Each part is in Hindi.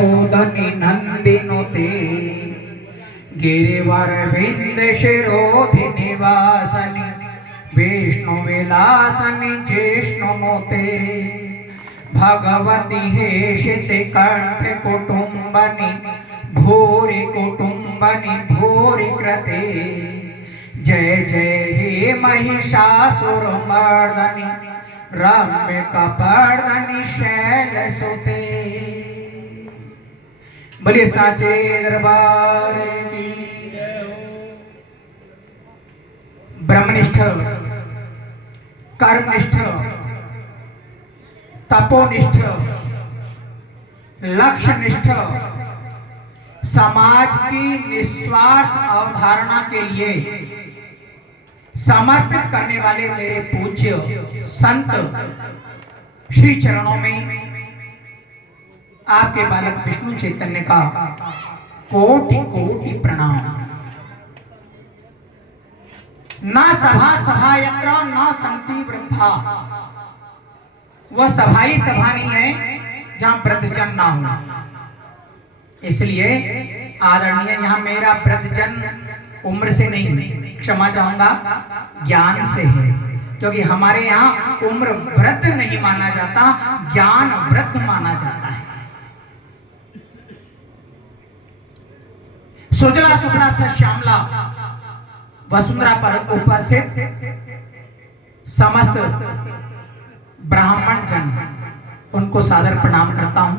विनोदनि नंदिनुते गिरिवर विंद शिरोधि निवासनि विष्णु विलासनि जिष्णुनुते भगवती हेशिति कंठ कुटुंबनि भूरि कुटुंबनि भूरि कृते जय जय हे महिषासुर मर्दनि रम्य कपर्दनि शैल सुते। बोलिए साचे दरबार की। ब्रह्मनिष्ठ, कर्मनिष्ठ, तपोनिष्ठ, लक्ष्यनिष्ठ समाज की निस्वार्थ अवधारणा के लिए समर्पित करने वाले मेरे पूज्य संत श्री चरणों में आपके बालक विष्णु चैतन्य का कोटि कोटि प्रणाम। न सभा सभायत्र न संति वृद्धा, वह सभा ही सभा नहीं है जहां वृद्धजन ना हो। इसलिए आदरणीय, यहां मेरा वृद्धजन उम्र से नहीं, क्षमा चाहूंगा, ज्ञान से है, क्योंकि हमारे यहाँ उम्र वृद्ध नहीं माना जाता, ज्ञान वृद्ध माना जाता है। सुजला सुफला श्यामला वसुंधरा पर उपस्थित समस्त ब्राह्मण जन, उनको सादर प्रणाम करता हूं।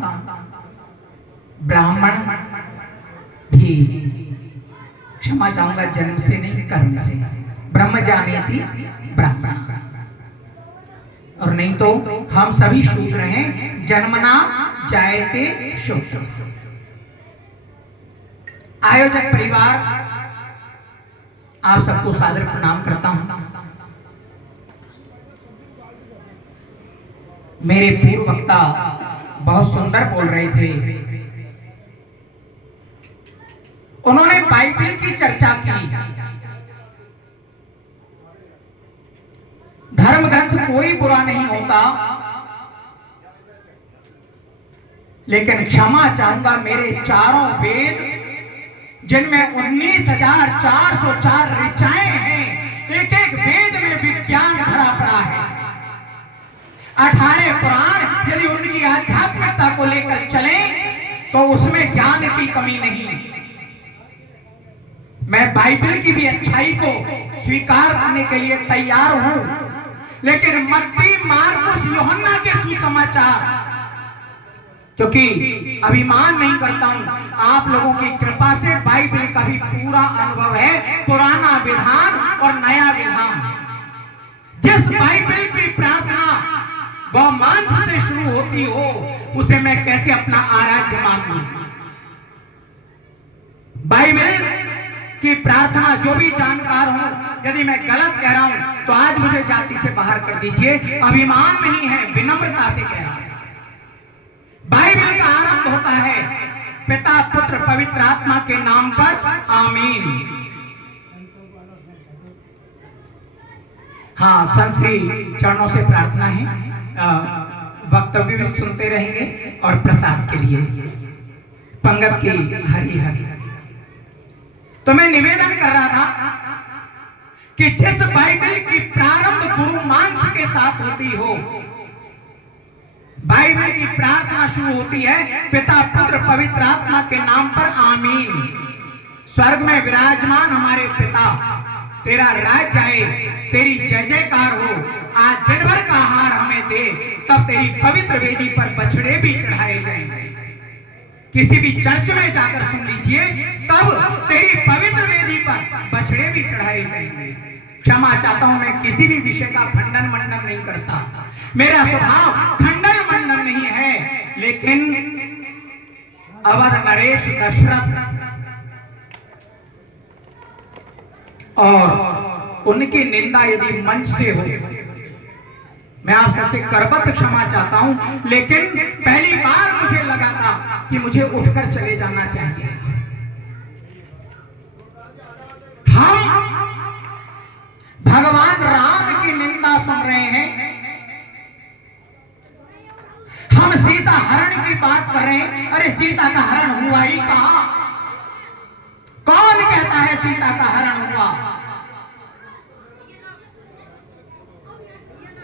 ब्राह्मण भी, क्षमा चाहूंगा, जन्म से नहीं कर्म से, ब्रह्म जानेति ब्राह्मण, और नहीं तो हम सभी शूद्र हैं, जन्मना जायते शूद्र। आयोजक परिवार, आप सबको सादर प्रणाम करता हूं। मेरे पूर्व वक्ता बहुत सुंदर बोल रहे थे, उन्होंने बाइबल की चर्चा की। धर्म ग्रंथ कोई बुरा नहीं होता, लेकिन क्षमा चाहूंगा, मेरे चारों वेद जिनमें 19,404 ऋचाएं हैं, एक एक वेद में विज्ञान भरा पड़ा है। 18 पुराण यदि उनकी आध्यात्मिकता को लेकर चले तो उसमें ज्ञान की कमी नहीं। मैं बाइबल की भी अच्छाई को स्वीकार करने के लिए तैयार हूं, लेकिन मत्ती, मार्कुस, यूहन्ना के सुसमाचार, क्योंकि अभिमान नहीं करता हूं, आप लोगों की कृपा से बाइबल का भी पूरा अनुभव है, पुराना विधान और नया विधान। जिस बाइबल की प्रार्थना गौमांस से शुरू होती हो, उसे मैं कैसे अपना आराध्य मानूं। बाइबल की प्रार्थना, जो भी जानकार हो, यदि मैं गलत कह रहा हूं तो आज मुझे जाति से बाहर कर दीजिए, अभिमान नहीं है, विनम्रता से कह रहा हूं। बाइबल का आरंभ होता है पिता पुत्र पवित्र आत्मा के नाम पर, आमीन। हाँ, संश्री चरणों से प्रार्थना है, वक्तव्य भी सुनते रहेंगे और प्रसाद के लिए पंगत की हरी हरी। तो मैं निवेदन कर रहा था कि जिस बाइबल की प्रारंभ गुरु मांस के साथ होती हो, बाइबल की प्रार्थना शुरू होती है पिता पुत्र पवित्र आत्मा के नाम पर, आमीन। स्वर्ग में विराजमान हमारे पिता, तेरा राज्य आए, तेरी जय जयकार हो, आज दिन भर का आहार हमें दे, तब तेरी पवित्र वेदी पर बछड़े भी चढ़ाए जाएंगे। किसी भी चर्च में जाकर सुन लीजिए, तब तेरी पवित्र वेदी पर बछड़े भी चढ़ाए जाएंगे। क्षमा चाहता हूं, मैं किसी भी विषय का खंडन मंडन नहीं करता, मेरा स्वभाव खंडन मंडन नहीं है, लेकिन अवध नरेश दशरथ और उनकी निंदा यदि मंच से हो, मैं आप सबसे करबद्ध क्षमा चाहता हूं, लेकिन पहली बार मुझे लगा था कि मुझे उठकर चले जाना चाहिए। हम भगवान राम की निंदा सुन रहे हैं, हम सीता हरण की बात कर रहे हैं। अरे सीता का हरण हुआ ही कहां? कौन कहता है सीता का हरण हुआ?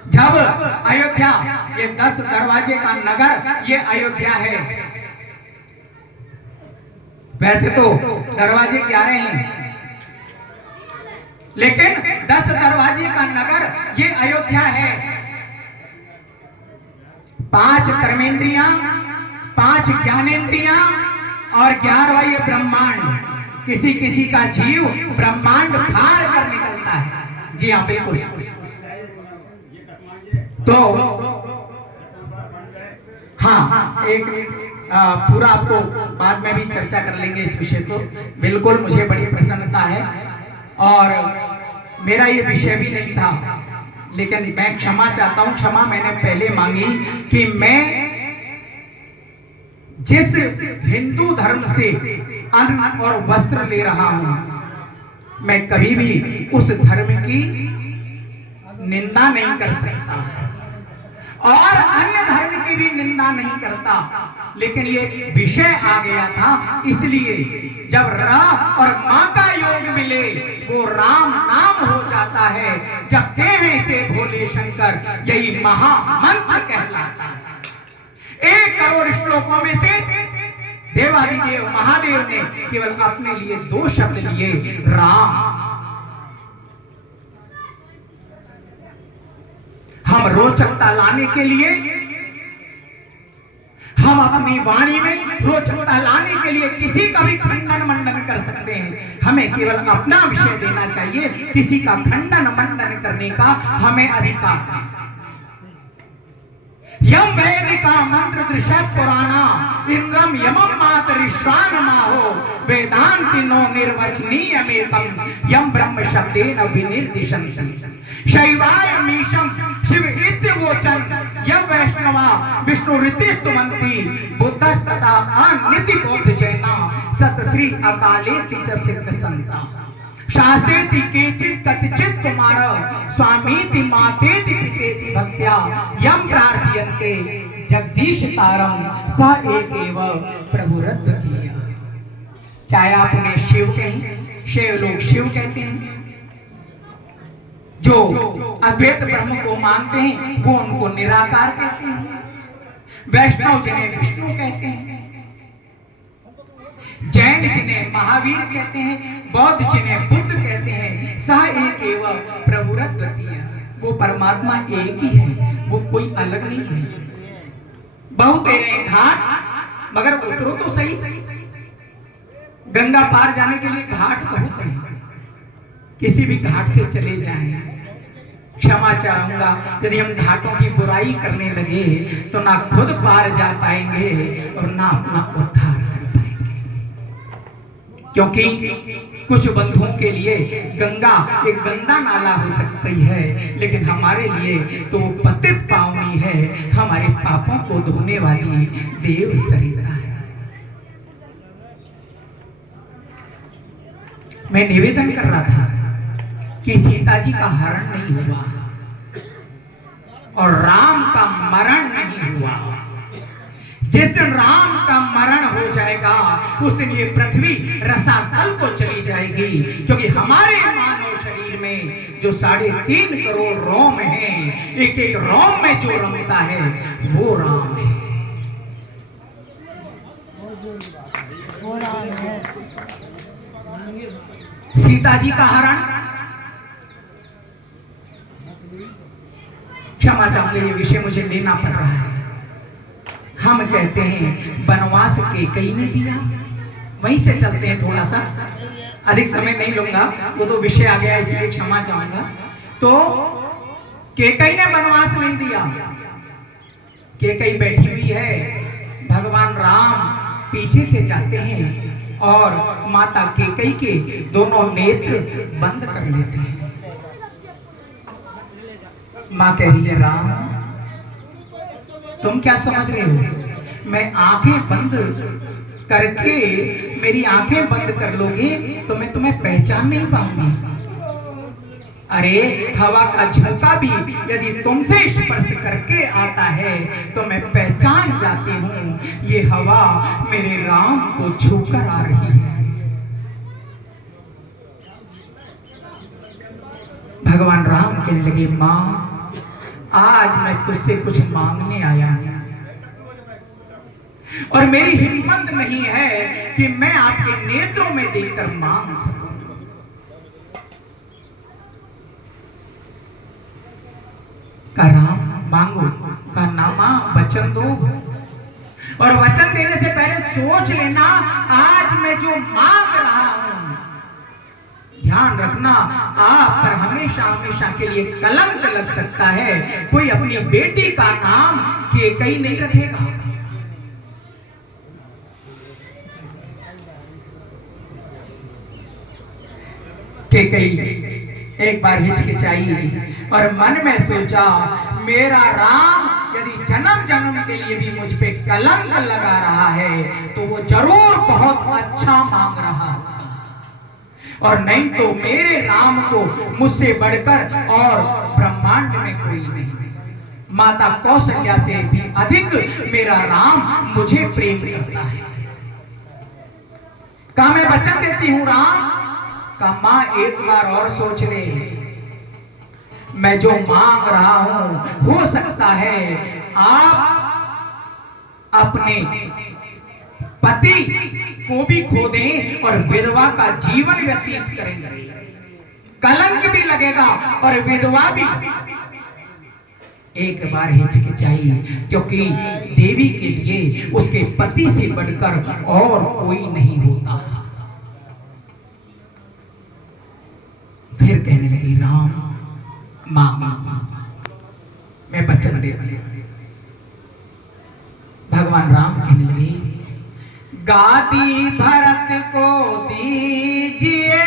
जब अयोध्या, ये 10 दरवाजे का नगर, ये अयोध्या है। वैसे तो दरवाजे 11 हैं, लेकिन 10 दरवाजे का नगर ये अयोध्या है। 5 कर्मेंद्रियां, 5 ज्ञानेंद्रियां और 11वां ये ब्रह्मांड। किसी किसी का जीव ब्रह्मांड फाड़ कर निकलता है। जी हाँ, बिल्कुल। तो हाँ, एक पूरा आपको बाद में भी चर्चा कर लेंगे इस विषय को। बिल्कुल, मुझे बड़ी प्रसन्नता है और मेरा ये विषय भी नहीं था, लेकिन मैं क्षमा चाहता हूं। क्षमा मैंने पहले मांगी कि मैं जिस हिंदू धर्म से अन्न और वस्त्र ले रहा हूं, मैं कभी भी उस धर्म की निंदा नहीं कर सकता और अन्य धर्म की भी निंदा नहीं करता। लेकिन ये विषय आ गया था, इसलिए जब रा और मां का योग मिले वो राम नाम हो जाता है। जब देह से भोले शंकर, यही महामंत्र कहलाता है। 1 करोड़ श्लोकों में से देवादिदेव महादेव ने केवल अपने लिए 2 शब्द लिए, राम। हम रोचकता लाने के लिए, हम अपनी वाणी में रोचकता लाने के लिए किसी का भी खंडन मंडन कर सकते हैं। हमें केवल अपना विषय देना चाहिए, किसी का खंडन मंडन करने का हमें अधिकार नहीं। यम वैदिका मंत्र दृश्य पुराना, इंद्रम यमम मातरिश्वान माहो, वेदांति नो निर्वचनीय मेकम, यम ब्रह्म शब्देन विनिर्दिशन्ति। शैवाय मीशम शिव इत्यवोचन, यम वैष्णवा विष्णु ऋतिस्तुमन्ति, बुद्धस्तथा अनिति बोध जैना, सतश्री अकालेति च सिद्ध संता। शास्त्रेति केचित् कतिचित् कुमार, स्वामीति मातेति पितेति भक्त्या, यम प्रार्थयन्ते जगदीश तारम, स एकेव प्रभुरद्वितीय। चाहे आप उन्हें शिव कहें, शिव लोग शिव कहते हैं। जो अद्वैत ब्रह्म को मानते हैं वो उनको निराकार कहते हैं। वैष्णव जिन्हें विष्णु कहते हैं, जैन जिन्हें महावीर कहते हैं, बौद्ध जिन्हें बुद्ध कहते हैं। सह एक एव प्रभुरद्वितीय, वो परमात्मा एक ही है, वो कोई अलग नहीं है। बहुत तेरे घाट, मगर उतरो तो सही। गंगा पार जाने के लिए घाट बहुत हैं, किसी भी घाट से चले जाएं। क्षमा चाहूंगा, यदि हम घाटों की बुराई करने लगे तो ना खुद पार जा पाएंगे और ना अपना उद्धार कर पाएंगे। क्योंकि कुछ बंधुओं के लिए गंगा एक गंदा नाला हो सकती है, लेकिन हमारे लिए तो वो पतित पावनी है, हमारे पापों को धोने वाली देव सरिता है। मैं निवेदन कर रहा था कि सीता जी का हरण नहीं हुआ और राम का मरण नहीं हुआ। जिस दिन राम का मरण हो जाएगा उस दिन ये पृथ्वी रसातल को चली जाएगी, क्योंकि हमारे मानव शरीर में जो 3.5 करोड़ रोम हैं, एक एक रोम में जो रमता है वो राम है। सीता जी का हरण, क्षमा चाहूंगे ये विषय मुझे लेना पड़ रहा है। हम कहते हैं वनवास कैकेयी ने दिया, वहीं से चलते हैं। थोड़ा सा अधिक समय नहीं लूंगा, वो तो विषय आ गया इसलिए क्षमा चाहूंगा। तो कैकेयी ने वनवास नहीं दिया, कैकेयी बैठी हुई है, भगवान राम पीछे से जाते हैं और माता कैकेयी के दोनों नेत्र बंद कर लेते हैं। मां कह रही है, राम तुम क्या समझ रहे हो, मैं आंखें बंद करके, मेरी आंखें बंद कर लोगे तो मैं तुम्हें पहचान नहीं पाऊंगी। अरे हवा का झोंका भी यदि तुमसे स्पर्श करके आता है तो मैं पहचान जाती हूँ ये हवा मेरे राम को छूकर आ रही है। भगवान राम कहने लगे, मां आज मैं तुझसे कुछ मांगने आया हूं और मेरी हिम्मत नहीं है कि मैं आपके नेत्रों में देखकर मांग सकूं। का राम मांगो, का नामा वचन दो, और वचन देने से पहले सोच लेना आज मैं जो मांग रहा हूं, ध्यान रखना आप पर हमेशा हमेशा के लिए कलंक लग सकता है। कोई अपनी बेटी का नाम केकई नहीं रखेगा। केकई एक बार हिचकिचाई और मन में सोचा, मेरा राम यदि जन्म जन्म के लिए भी मुझ पे कलंक लगा रहा है तो वो जरूर बहुत अच्छा मांग रहा होगा, और नहीं तो मेरे राम को मुझसे बढ़कर और ब्रह्मांड में कोई नहीं। माता कौशल्या से भी अधिक मेरा राम मुझे प्रेम करता है। का मैं वचन देती हूं राम, का मां एक बार और सोच ले, मैं जो मांग रहा हूं हो सकता है आप अपने पति को भी खो दें और विधवा का जीवन व्यतीत करेंगे। कलंक भी लगेगा और विधवा भी। एक बार हिचकिचाई, क्योंकि देवी के लिए उसके पति से बढ़कर और कोई नहीं होता। फिर कहने लगी, राम मां मैं वचन देती हूं। भगवान राम कहने लगे, गादी भरत को दीजिए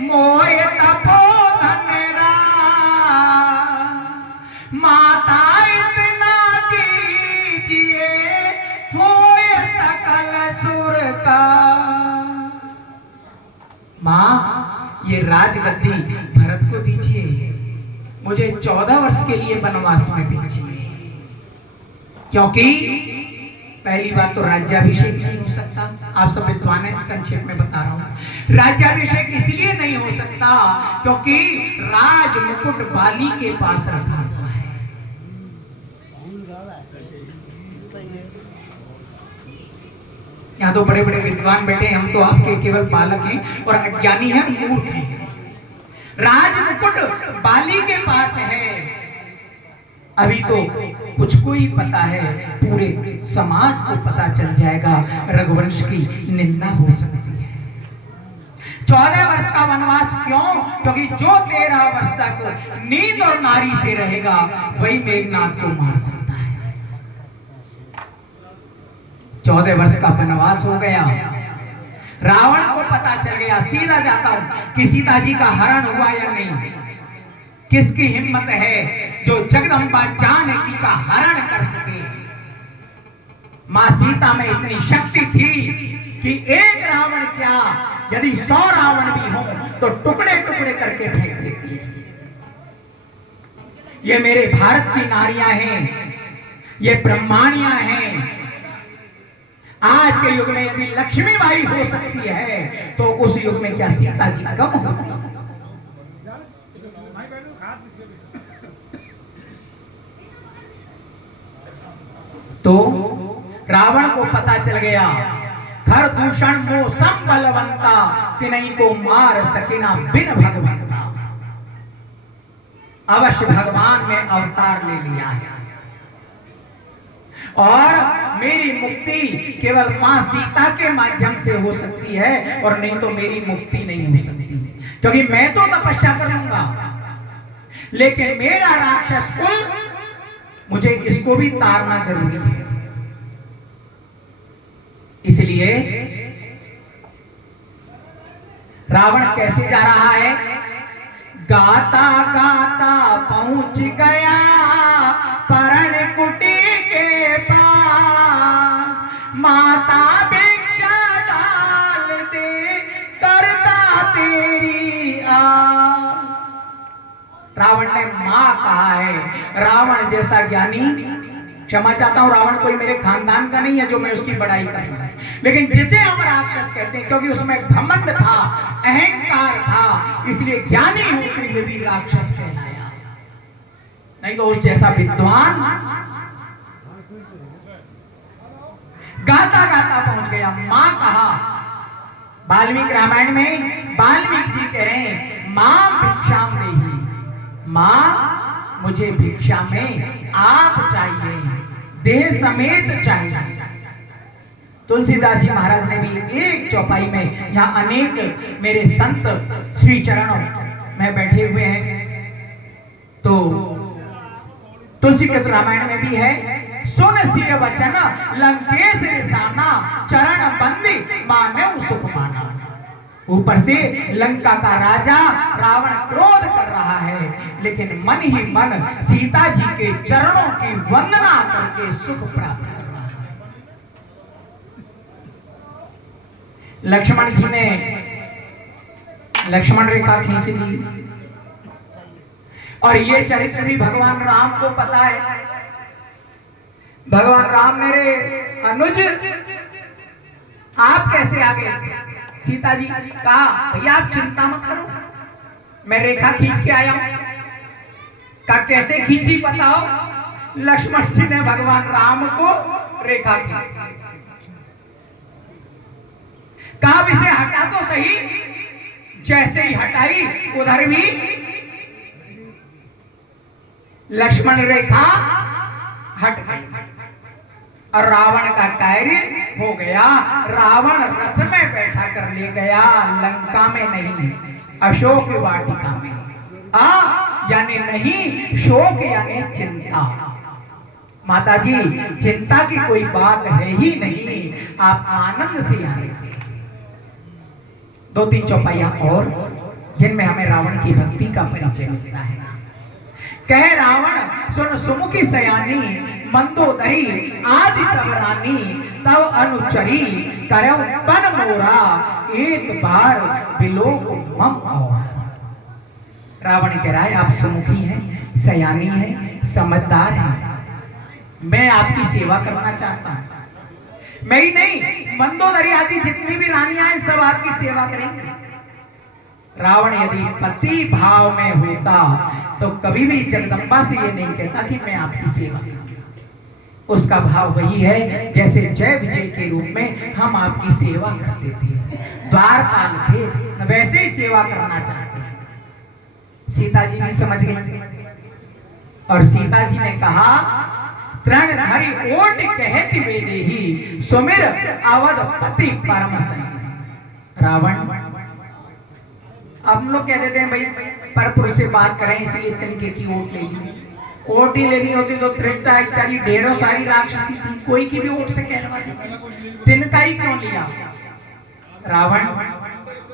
मोय तपोधन राम, माता इतना कीजिए होय सकल सुर का। मां ये राजगद्दी भरत को दीजिए, मुझे 14 वर्ष के लिए वनवास में दीजिए, क्योंकि पहली बात तो राज्याभिषेक नहीं हो सकता। आप सब विद्वान हैं, संक्षेप में बता रहा हूं। राज्याभिषेक इसलिए नहीं हो सकता क्योंकि राज मुकुट बाली के पास रखा हुआ है। यहाँ तो बड़े बड़े विद्वान बैठे हैं, हम तो आपके केवल बालक हैं और अज्ञानी हैं, मूर्ख हैं। राज मुकुट बाली के पास है। अभी तो कुछ को ही पता है, पूरे समाज को पता चल जाएगा, रघुवंश की निंदा हो सकती है। 14 वर्ष का वनवास क्यों? क्योंकि जो 13 वर्ष तक नींद और नारी से रहेगा वही मेघनाथ को मार सकता है। 14 वर्ष का वनवास हो गया, रावण को पता चल गया। सीधा जाता हूं कि सीता जी का हरण हुआ या नहीं। किसकी हिम्मत है जो जगदम्बा जानकी का हरण कर सके? मां सीता में इतनी शक्ति थी कि एक रावण क्या, यदि 100 रावण भी हो तो टुकड़े टुकड़े करके फेंक देती है। ये मेरे भारत की नारियां हैं, ये ब्रह्माणियां हैं। आज के युग में यदि लक्ष्मीबाई हो सकती है तो उस युग में क्या सीता जी कम होती? तो रावण को पता चल गया, खर दूषण मौसम बलवंता, तिनई को मार सकेना बिन भगवंता। अवश्य भगवान ने अवतार ले लिया है और मेरी मुक्ति केवल मां सीता के माध्यम से हो सकती है, और नहीं तो मेरी मुक्ति नहीं हो सकती। क्योंकि मैं तो तपस्या कर लूंगा, लेकिन मेरा राक्षस कुल, मुझे इसको भी तारना जरूरी है। इसलिए रावण कैसे जा रहा है? गाता गाता पहुंच गया परण कुटी के पास, माता भिक्षा डाल दे करता तेरी आस। रावण ने मां कहा है। रावण जैसा ज्ञानी, क्षमा चाहता हूं, रावण कोई मेरे खानदान का नहीं है जो मैं उसकी बड़ाई करूं, लेकिन जिसे हम राक्षस कहते हैं क्योंकि उसमें घमंड था, अहंकार था, इसलिए ज्ञानी होते हुए भी राक्षस कहलाया। नहीं तो उस जैसा विद्वान गाता गाता पहुंच गया। मां कहा, वाल्मीकि रामायण में वाल्मीकि जी कह रहे हैं, मां भिक्षाम नहीं, मां मुझे भिक्षा में आप चाहिए, देह समेत चाहिए। तुलसीदास जी महाराज ने भी एक चौपाई में, यहाँ अनेक मेरे संत श्री चरणों में बैठे हुए हैं, तो तुलसी के रामायण में भी है, सुन सिय वचन लंकेश निशाना, चरण बंदी मानव सुख माना। ऊपर से लंका का राजा रावण क्रोध कर रहा है, लेकिन मन ही मन सीता जी के चरणों की वंदना करके सुख प्राप्त कर रहा है। लक्ष्मण जी ने लक्ष्मण रेखा खींच दी, और ये चरित्र भी भगवान राम को पता है। भगवान राम ने, रे अनुज आप कैसे आ गए? सीता जी कहा, भैया आप चिंता मत करो, मैं रेखा खींच के आया हूं। का कैसे खींची बताओ? लक्ष्मण जी ने भगवान राम को रेखा खींची, कहा इसे हटा तो सही। जैसे ही हटाई उधर भी लक्ष्मण रेखा हट गई और रावण का कार्य हो गया। रावण रथ में बैठा कर ले गया, लंका में नहीं, अशोक वाटिका में। यानी नहीं, शोक यानी चिंता। माता जी चिंता की कोई बात है ही नहीं, आप आनंद से आ रहे हैं। दो तीन चौपाइयां और जिनमें हमें रावण की भक्ति का परिचय मिलता है। कह रावण सुन सुमुखी सयानी, मंदोदरी आदि सब रानी, तब अनुचरी करौ बन मोरा, एक बार बिलोक मम और। रावण कह रहा है आप सुमुखी हैं, सयानी हैं, समझदार हैं, मैं आपकी सेवा करना चाहता हूं। मैं ही नहीं, मंदोदरी आदि जितनी भी रानियां हैं सब आपकी सेवा करेंगे। रावण यदि पति भाव में होता तो कभी भी जगदम्बा से ये नहीं कहता कि मैं आपकी सेवा करूं। उसका भाव वही है जैसे जय विजय के रूप में हम आपकी सेवा करते थे, द्वारपाल थे, वैसे ही सेवा करना चाहते हैं। सीता जी भी समझ गई और सीता जी ने कहा, तृण धरि ओट कहति वे देही, सुमिर अवध पति परम सही। रावण, अब हम लोग कह देते हैं भाई परपुरुष से बात करें इसलिए तरीके की ओट ले ली। ओट ही लेनी होती तो त्रेता इत्यादि ढेरों सारी राक्षसी थी, कोई की भी ओट से कहलवा देती, तिनका ही क्यों लिया? रावण,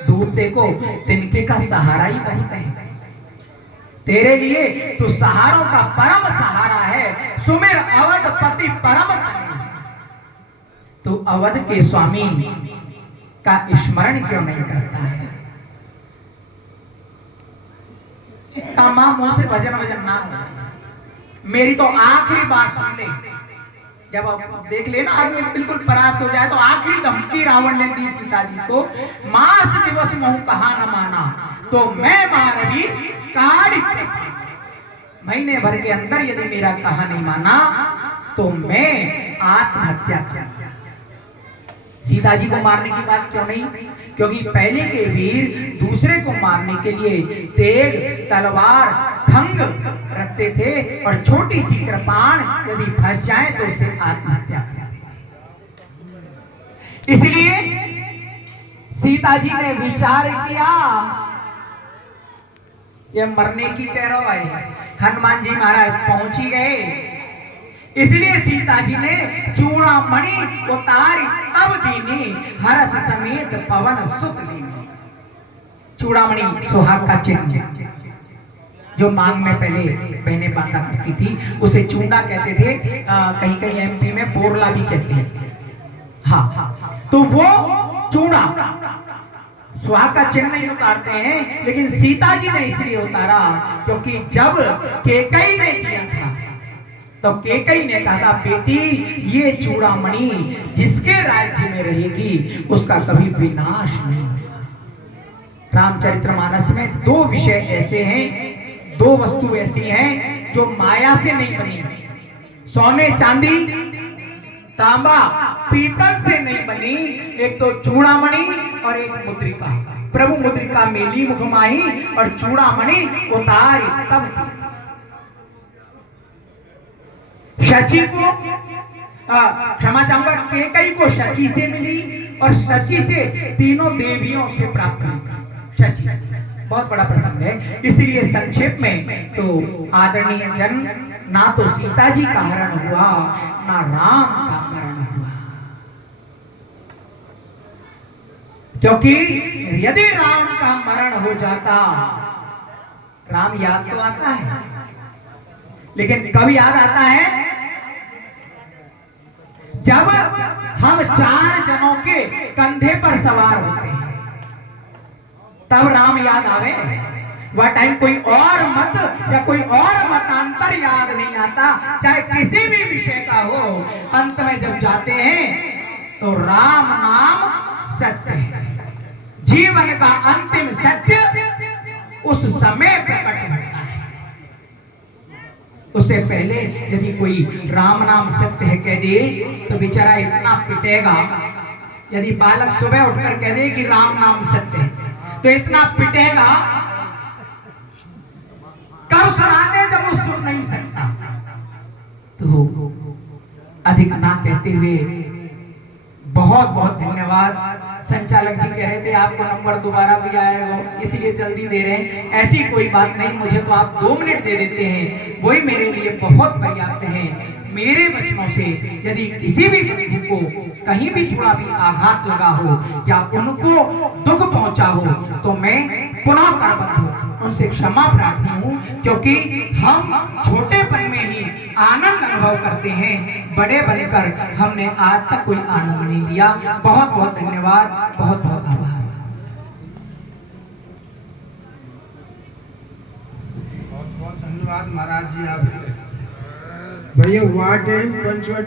दूध देखो, तिनके का सहारा ही बहुत है तेरे लिए, तो सहारों का परम सहारा है। सुमिर अवध पति परम सही, तो अवध के स्वामी का स्मरण क्यों नहीं करता है? मां मुंह से भजन भजन ना हो। मेरी तो आखिरी बात सुन ले, जब आप देख लेना आदमी बिल्कुल परास्त हो जाए तो आखिरी धमकी रावण ने दी सीता जी को, मास दिवस महु कहा न माना, तो मैं मारवी काढ़, महीने भर के अंदर यदि मेरा कहा नहीं माना तो मैं आत्महत्या करूंगा। सीता जी को मारने की बात क्यों नहीं? क्योंकि पहले के वीर दूसरे को मारने के लिए तेग, तलवार, खंग रखते थे और छोटी सी कृपाण यदि फंस जाए तो उसे आत्महत्या करते थे। इसलिए सीता जी ने विचार किया, ये मरने की कह रहा है। हनुमान जी महाराज पहुंच ही गए, इसलिए सीता जी ने चूड़ामणि उतारी तब दीनी, हरस समेत पवन सुत लीनी। चूड़ामणि सुहाग का चिन्ह जो मांग में पहले बहनें बांधा करती थी, उसे चूड़ा कहते थे, कहीं कहीं एमपी में बोरला भी कहते हैं। हाँ, तो वो चूड़ा सुहाग का चिन्ह नहीं उतारते हैं, लेकिन सीता जी ने इसलिए उतारा क्योंकि जब कैकेयी ने दिया था तो कैकेयी ने कहा था, बेटी ये चूड़ामणि जिसके राज्य में रहेगी उसका कभी विनाश नहीं होगा। रामचरितमानस में दो विषय ऐसे हैं, दो वस्तु ऐसी हैं जो माया से नहीं बनी, सोने चांदी तांबा पीतल से नहीं बनी। एक तो चूड़ामणि और एक मुद्रिका। प्रभु मुद्रिका मेली मुख माही और चूड़ामणि उतारी तब थी। शची को क्षमा चाहूंगा, कैकेयी को शची से मिली और शची से तीनों देवियों से प्राप्त हुई। शची बहुत बड़ा प्रसंग है, इसलिए संक्षेप में तो आदरणीय जन, ना तो सीता जी का हरण हुआ ना राम का मरण हुआ, क्योंकि यदि राम का मरण हो जाता, राम याद तो आता है, लेकिन कब याद आता है? जब हम 4 जनों के कंधे पर सवार होते हैं तब राम याद आवे। वह टाइम कोई और मत या कोई और मतांतर याद नहीं आता, चाहे किसी भी विषय का हो। अंत में जब जाते हैं तो राम नाम सत्य है, जीवन का अंतिम सत्य उस समय प्रकट होता है। उससे पहले यदि कोई राम नाम सत्य है कह दे तो बेचारा इतना पिटेगा। यदि बालक सुबह उठकर कह दे कि राम नाम सत्य है तो इतना पिटेगा, कब सुनाने जब वो सुन नहीं सकता। तो अधिक ना कहते हुए बहुत बहुत धन्यवाद। संचालक जी कह रहे थे आपको नंबर दोबारा भी आएगा, इसलिए जल्दी दे रहे हैं। ऐसी कोई बात नहीं, मुझे तो आप 2 मिनट दे देते हैं, वही मेरे लिए बहुत पर्याप्त है। मेरे वचनों से यदि किसी भी बंधु को कहीं भी थोड़ा भी आघात लगा हो या उनको दुख पहुंचा हो तो मैं पुनः करबद्ध हूं, उनसे क्षमा प्रार्थी हूं, क्योंकि हम छोटेपन में ही आनंद अनुभव करते हैं, बड़े बनकर हमने आज तक कोई आनंद नहीं लिया। बहुत बहुत धन्यवाद, बहुत बहुत आभार। बहुत बहुत धन्यवाद महाराज जी। आप भैया वार्ड है पंचवटी।